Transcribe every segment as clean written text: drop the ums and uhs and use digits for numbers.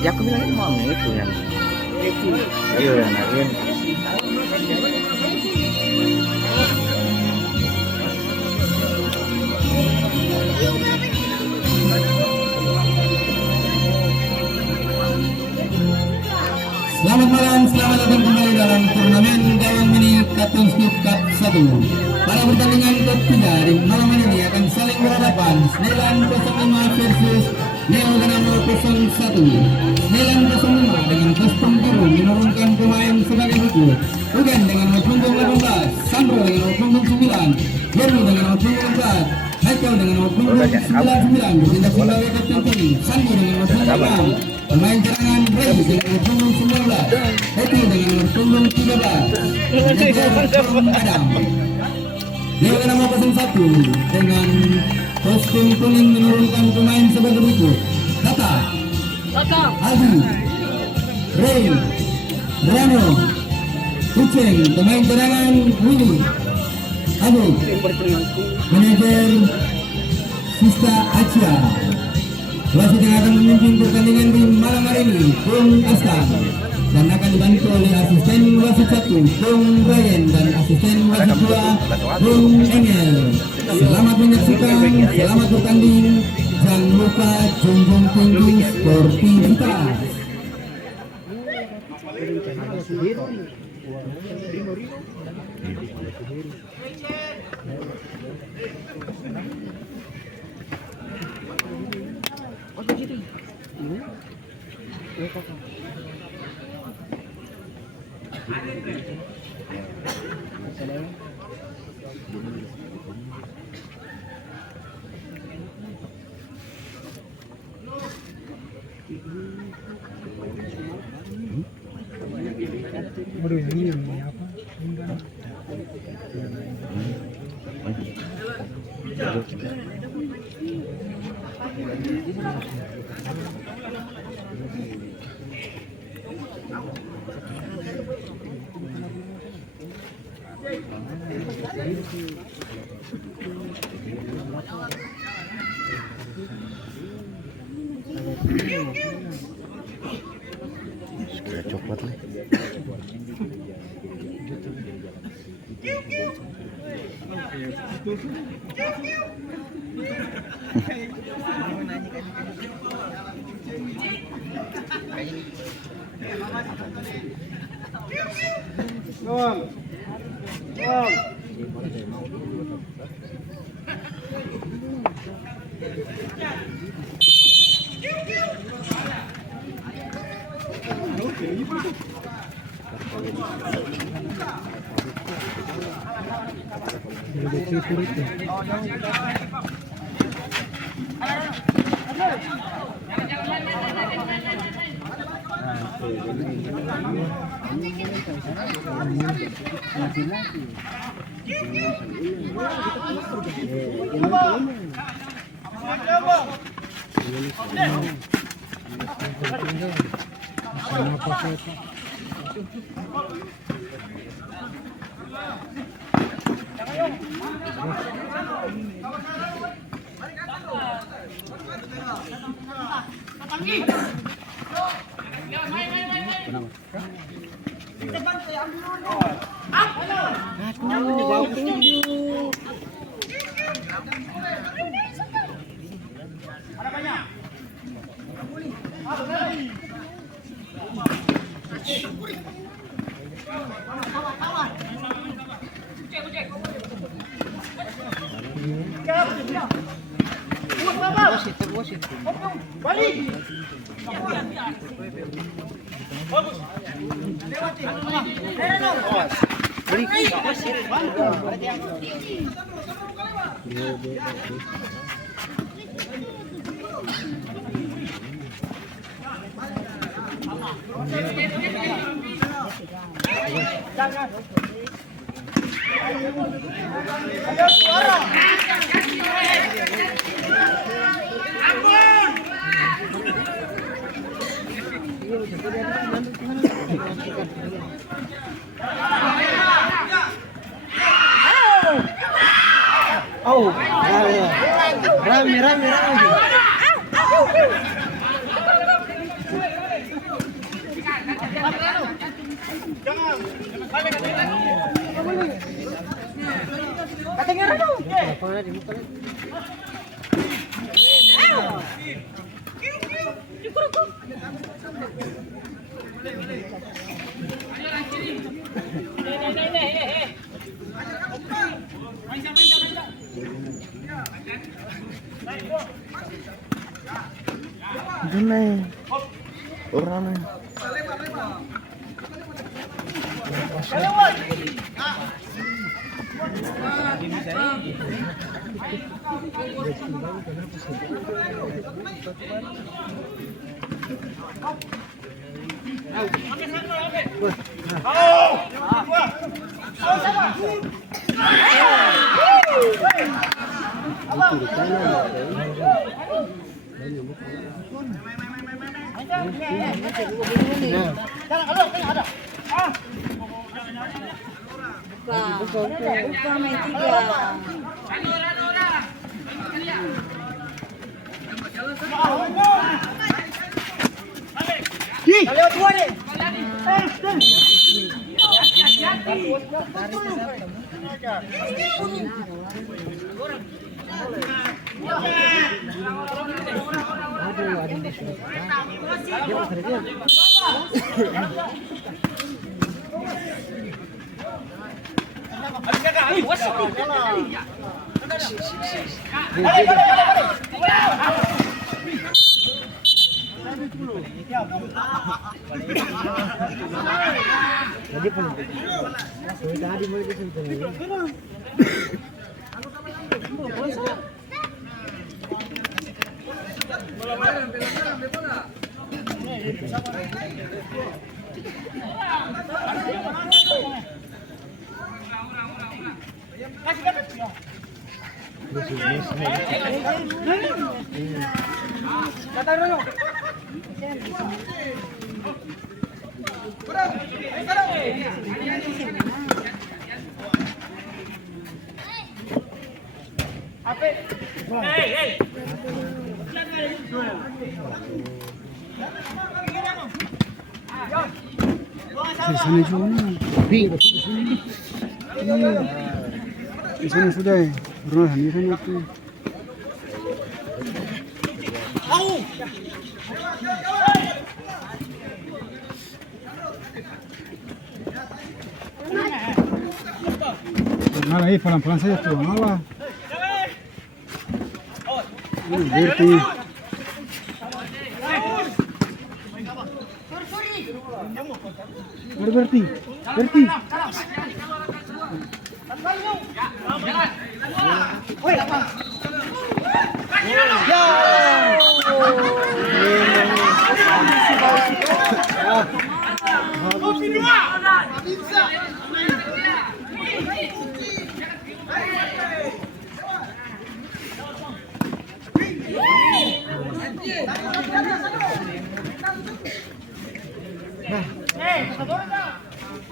Ya aku bilang mau itu yang iya yang lain. Selamat malam, selamat datang kembali dalam turnamen Dewan Mini Katong Cup 1. Pada pertandingan ketiga di malam ini akan saling berhadapan Sneijland 05 versus Ganamo 01. Sneijland 05 dengan kostum biru menurunkan pemain sebagai berikut: Ugen dengan nomor punggung 18, Sandro dengan nomor punggung 9, Jeremy dengan nomor punggung 4, Michael dengan nomor punggung 99 bertindak sebagai kapten tim, Sandi dengan nomor punggung 6. Pemain cadangan Ray dengan nomor punggung 19, Eti dengan nomor punggung 13, Adam. Ganamo 01 dengan kostum kuning menurunkan pemain sebagai berikut: Tata, Aldi, Ray, Rano, Kucing. Pemain cadangan Willy, Abu, manajer Sista Acia. Wasit yang akan memimpin pertandingan di malam hari ini Bung Astan, dan akan dibantu oleh asisten wasit 1 Bung Brian dan asisten wasit 2 Bung Engel. Selamat menyaksikan, selamat bertanding, jangan lupa junjung tinggi sportivitas. Kayak coklat nih. Oh, rame. Gimana? Orang Buka main tiga. Lewat dua deh. Di sana sudah ya, rumah di sana itu. Malah pelan-pelan saja tuh, malah. Berarti. Berarti.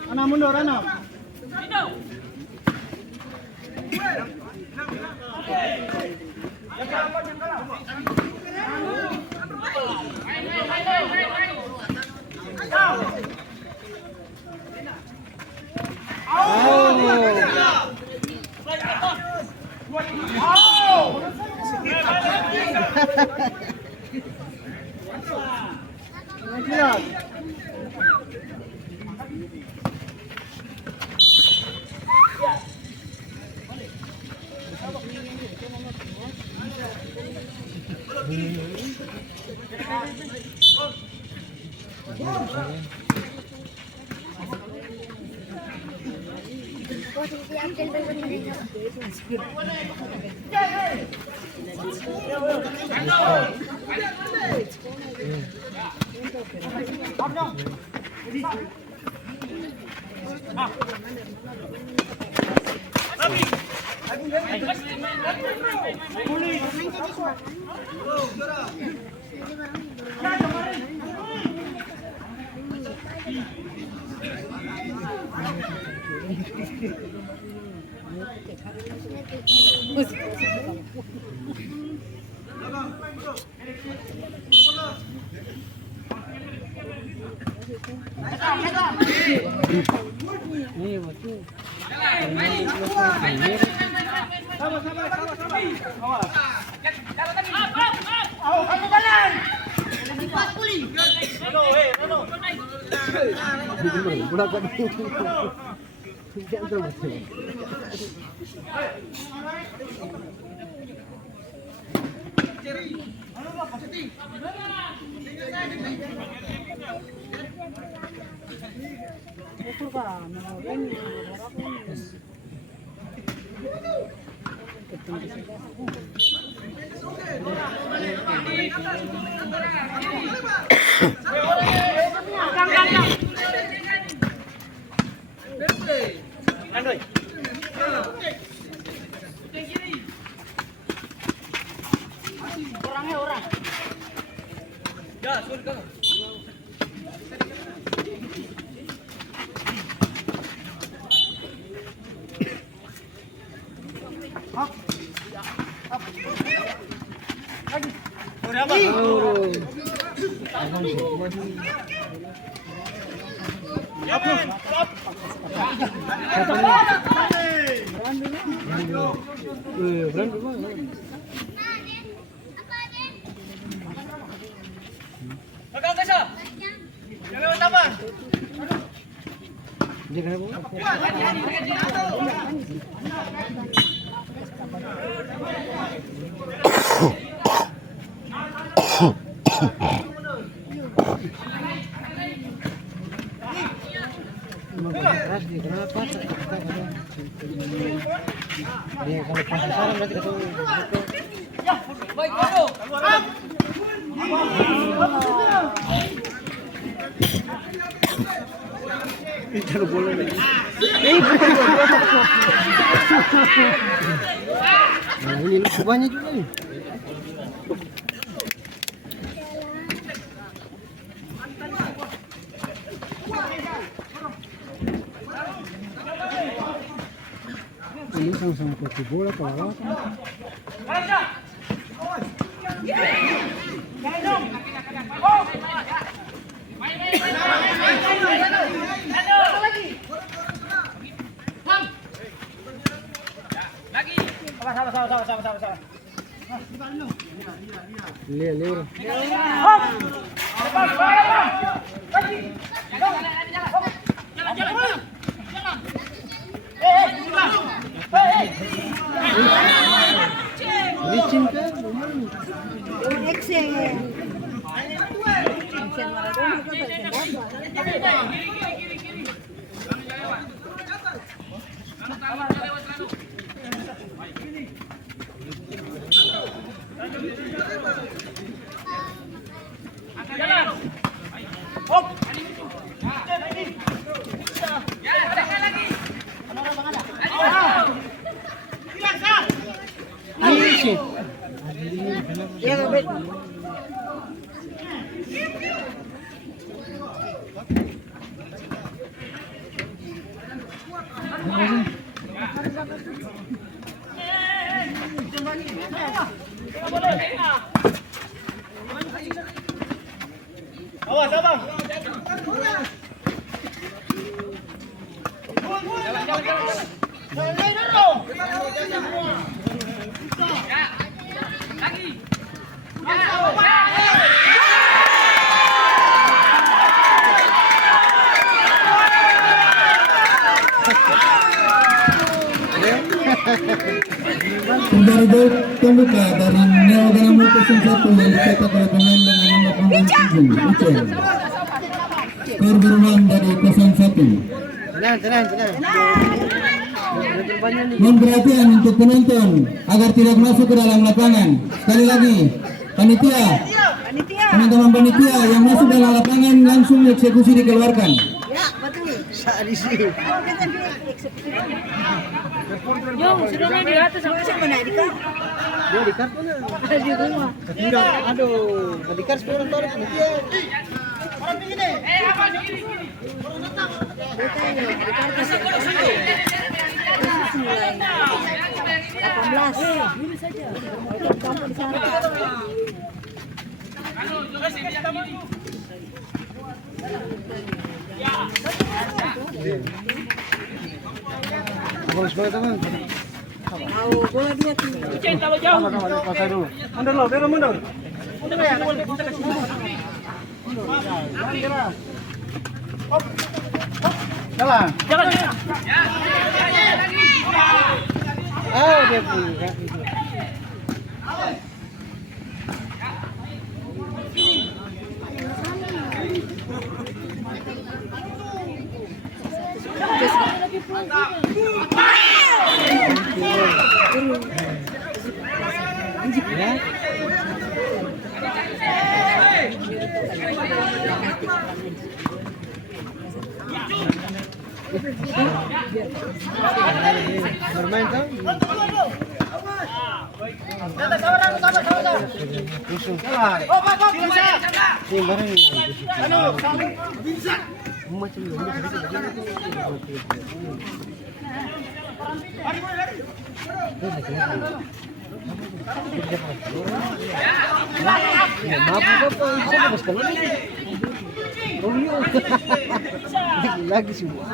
Anak mundur, anak. Iya betul. Kenapa? Ya kalau pas sasaran berarti ketemu. Baik, Itu boleh. Nah, ini banyak juga nih. Ini sama-sama kopi bola kalau apa? Sama. Lihat. Licin kan? Awas, abang. Dari gol pembuka dari Ganamo 01 yang dicetak oleh pemain dengan nomor punggung 7, Ucen. Skor berulang dari 01. Tenang. Mohon perhatian untuk penonton agar tidak masuk ke dalam lapangan. Sekali lagi, panitia, teman-teman panitia yang masuk dalam lapangan langsung eksekusi dikeluarkan. Ya, betul. Saat di sini. Yung, sudah di atas sampai siapa naik di kar? Dia di kar mana? Di rumah. Tidak, aduh. Di kar 10 tahun panitia. Apa gini? Di kar kasih mulai 18. Dulu saja. Kamu di sana. Ya. bagus banget teman. Mau bola dua tuh. Pasai dulu. Mundur lo, biar mundur. Mundur ya. Jalan. Oh, dia punya. Ya. Bermain tuh. Lagi semua.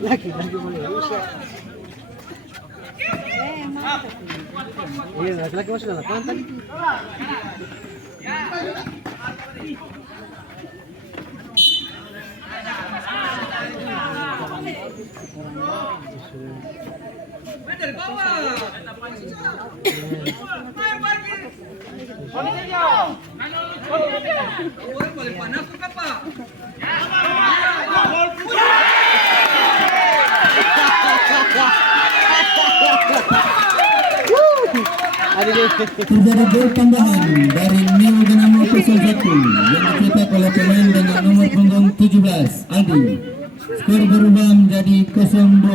Lagi mulai rusak. Iya, laki-laki masuk dalam lapangan tadi. Dari bawah. Boleh panas ke apa? Terjadi gol tambahan dari New Ganamo 01 yang dicetak oleh pemain dengan nomor punggung 17 Aldi. Skor berubah menjadi 0-2.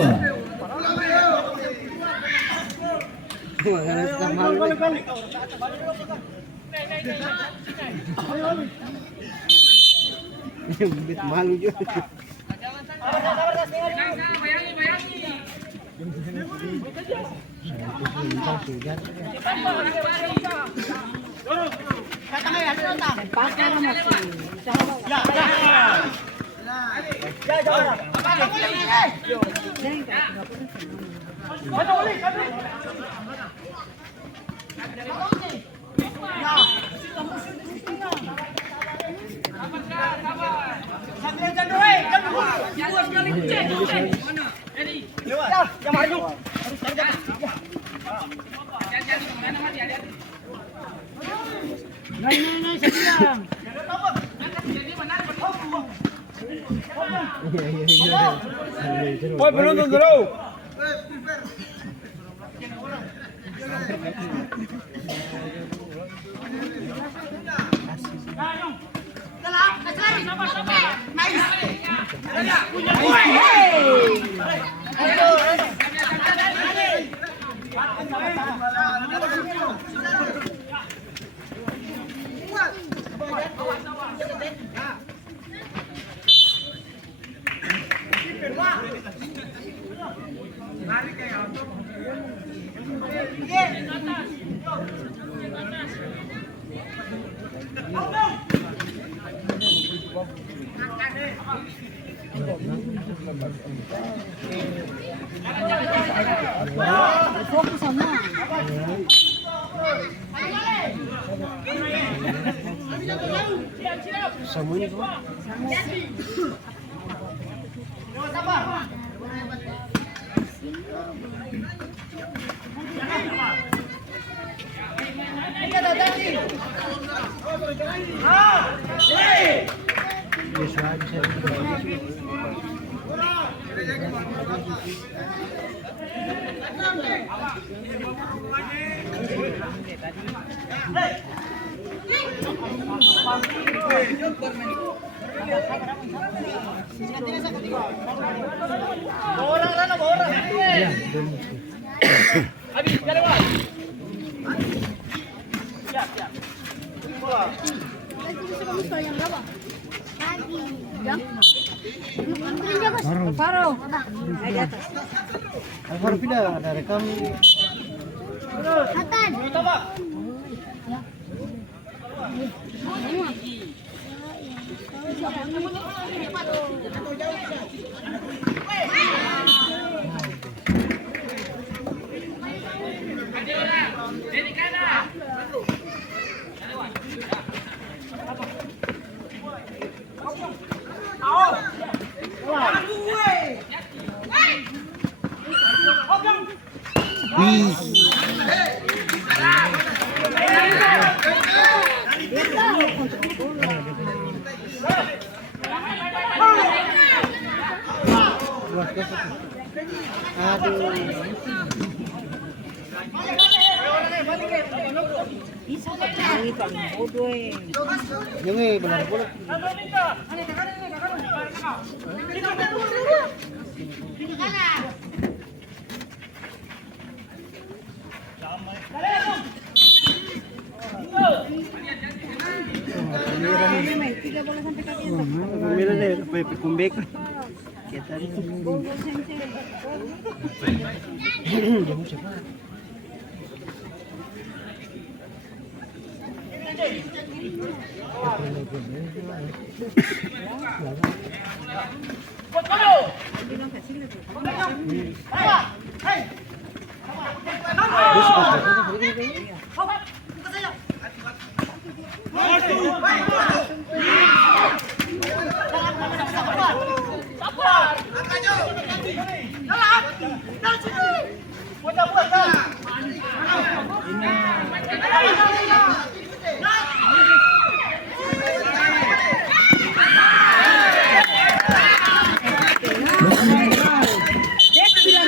Malu juga. Woi, penonton dulu. Fokus sama. Semuanya tuh. Faro. Alvaro pindah ada rekam. Hatan. Bisa kali paling bodoh eh. Yung benar pula. Tiga bola sampai kaki. Mira deh, kumbek. Kita Gol sensei. Jangan siapa.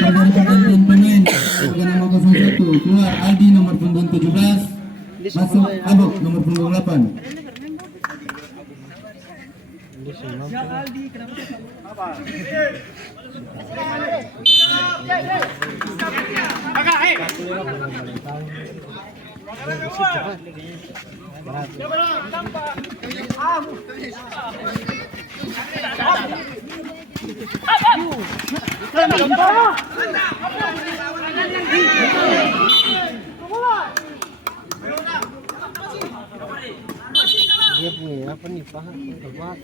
Pergantian pemain Ganamo 01 keluar Aldi nomor punggung 17 masuk Abok nomor punggung 8. Dia punya apa nih paham berbuat.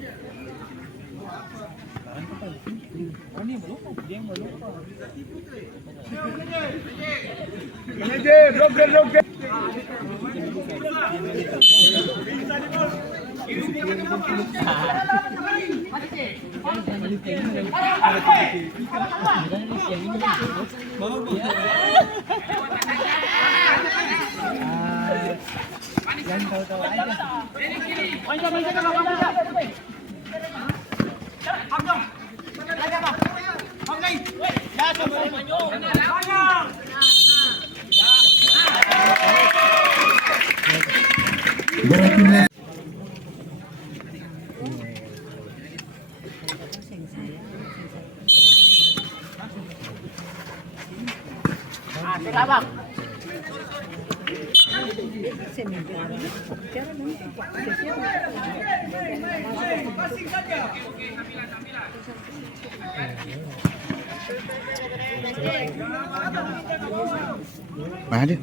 Yang tahu-tahu aja. Berat Ada.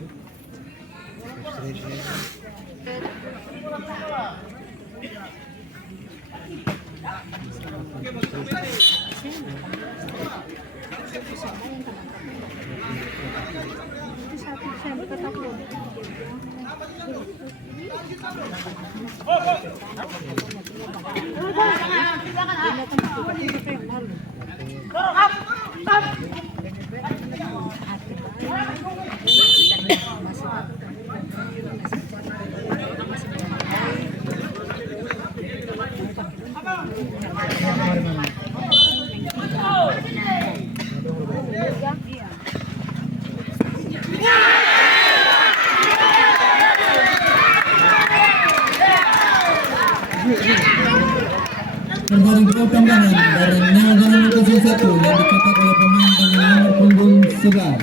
Perbarang dua pandangan dari Ganamo 01 yang dicetak oleh pemain dengan nomor punggung 11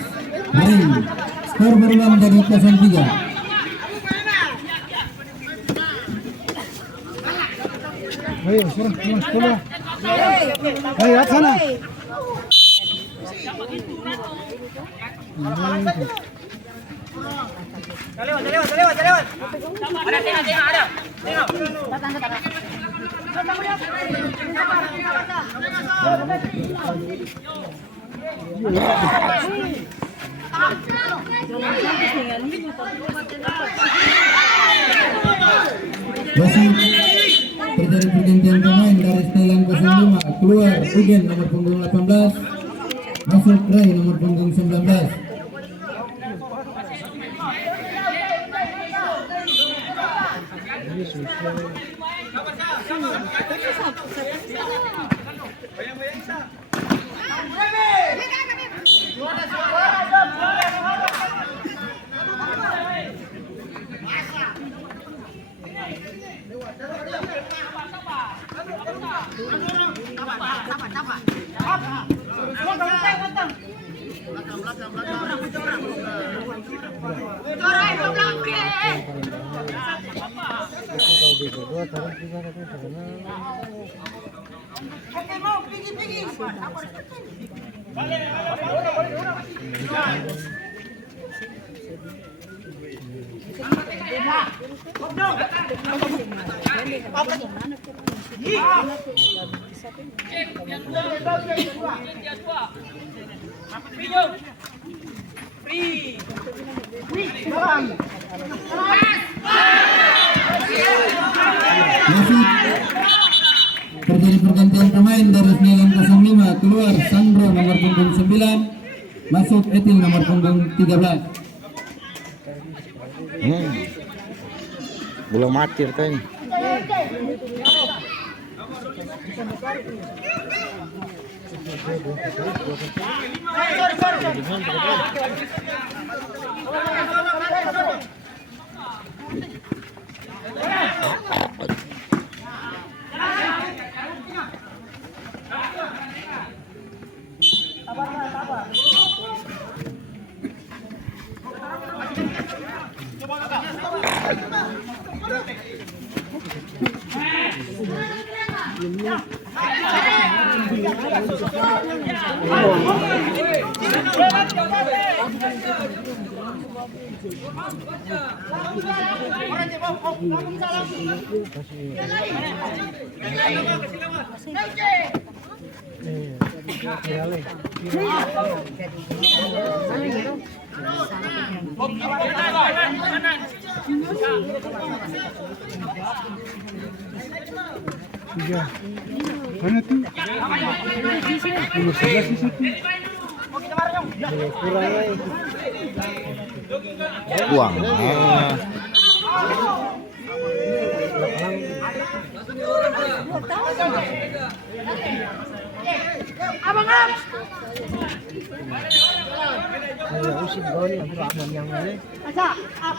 Hari. Skor berulang dari 03. Ayo, suruh kelas dulu. Ayo, at sana. Lewat. Ada, tengok, ada. Tengok. Wasit terjadi pergantian pemain dari Sneijland 05 keluar Ugen nomor punggung 18 masuk Ray nomor punggung 19. Masih terjadi pergantian pemain dari Sneijland 05, keluar Sandro nomor punggung 9, masuk Etil nomor punggung 13. Belum mati kan. Mana tuh? Uang. Abang Am. Asa, up.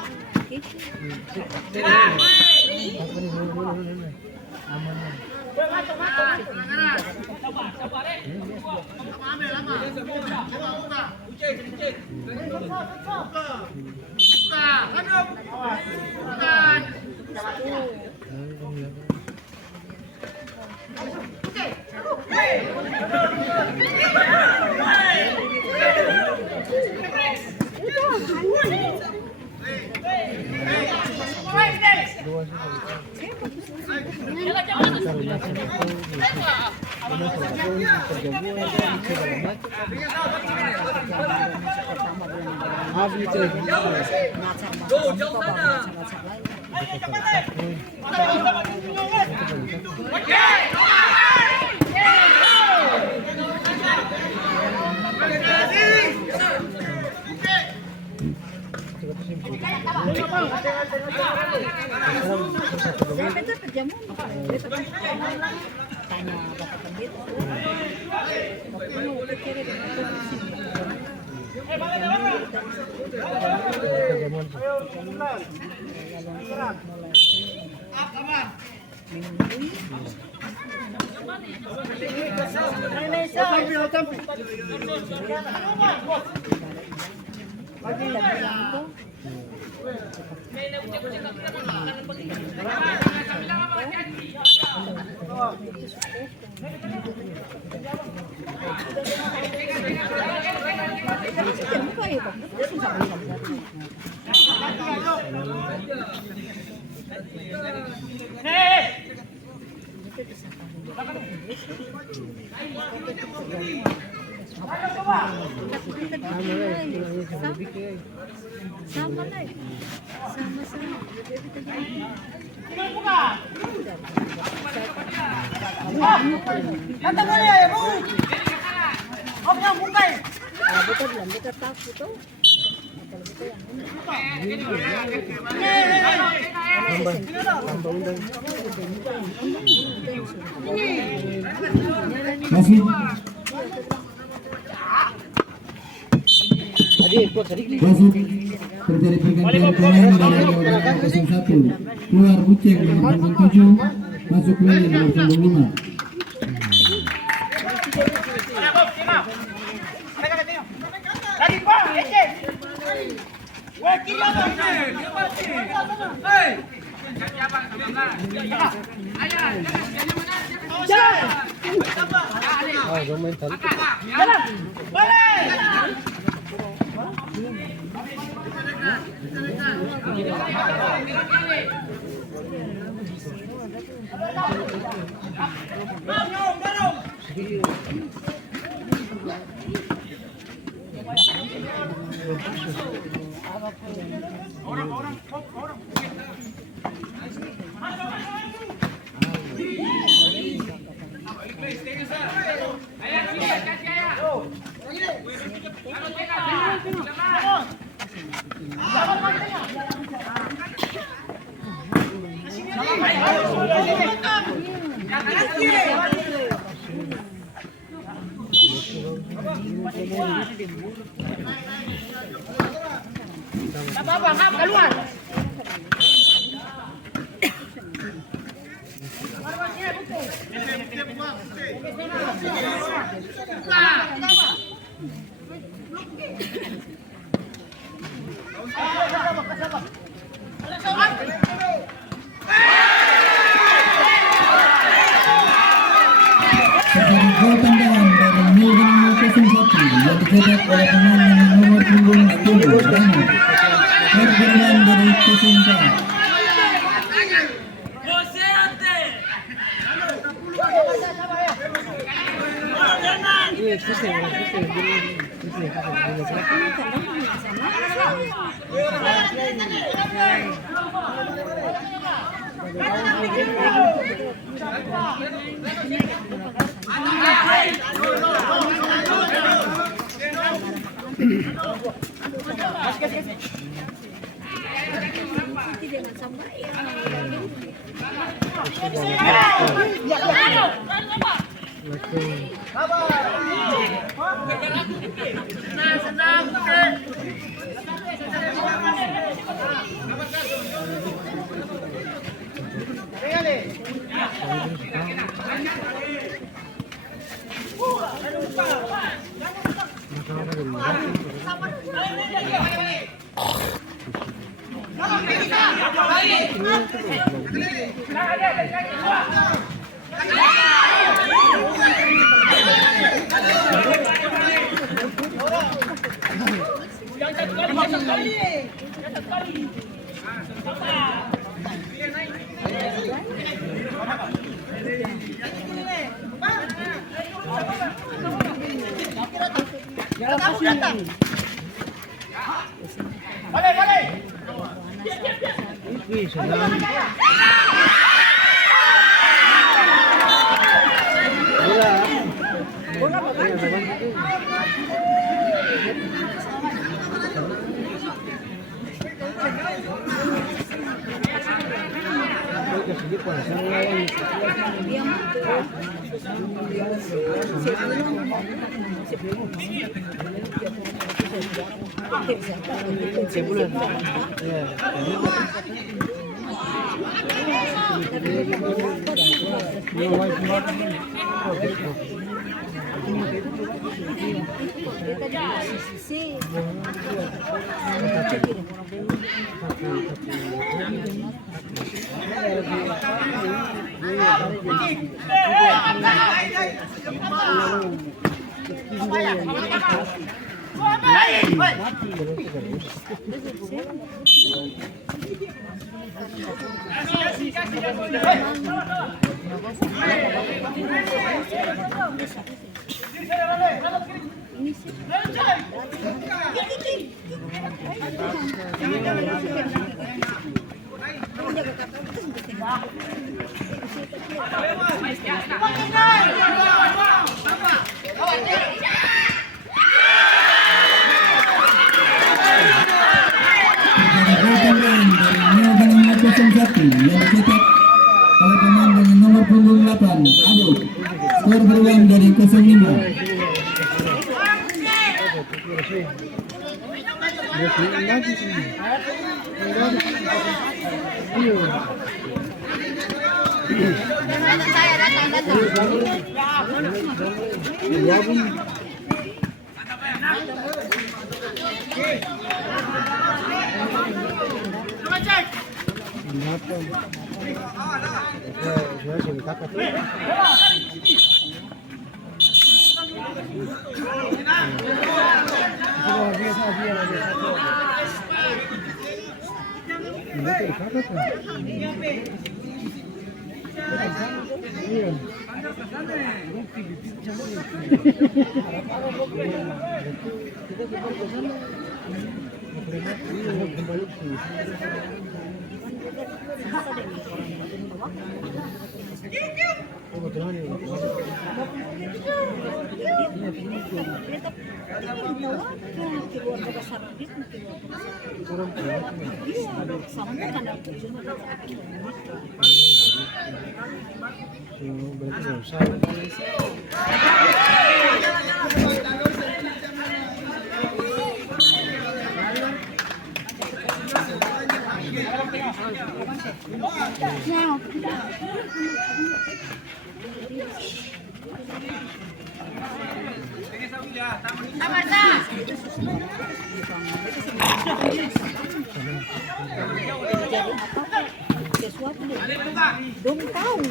Tanya bapak pendeta. Sama lah, sama-sama. Kata boleh ya, Bu? Oh, yang bukai. Betul belum? Betul tahu tu. Masih Wasit terjadi pergantian pemain dari nomor 01 keluar Uceng nomor punggung 7 masuk Lili nomor punggung 5. Keluar. Terjadi gol tambahan dari newganamo 01 yang dicetak oleh pemain dengan nomor punggung 10 Ganamo. Skor berulang dari 0-4. Yang dicetak oleh pemain dengan nomor punggung 8 Abud. Skor berulang dari 0-5. Beliin lagi sini. Iya. Iya, Bun. Kenapa? Saya sudah kakak. Iya.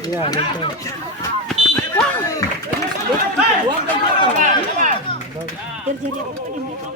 Iya, terjadi apa di mereka?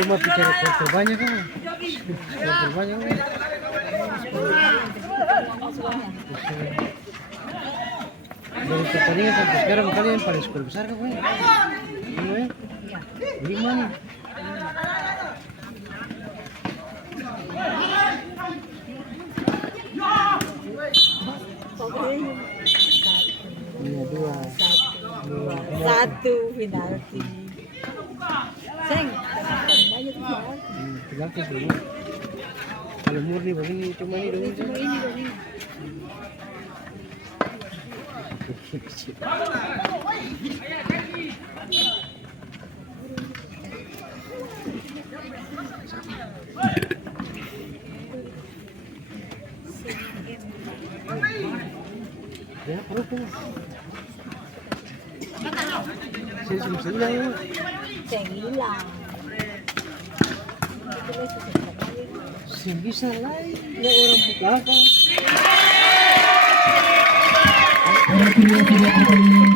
Cuma bicara korbannya kan. Korbannya kan. Dari pertandingan sampai sekarang kalian paling skor besar kan, Boy? Iya. 5 nih. Satu penalti. Seng, banyak penalti. Penalti semua. Kalau murni begini cuma ini dong. Cuma ini dong. Ya, perlu pun. Sini. Seng hilang. Sing bisa lain. Ya orang belakang. Para pilihan tidak pertandingan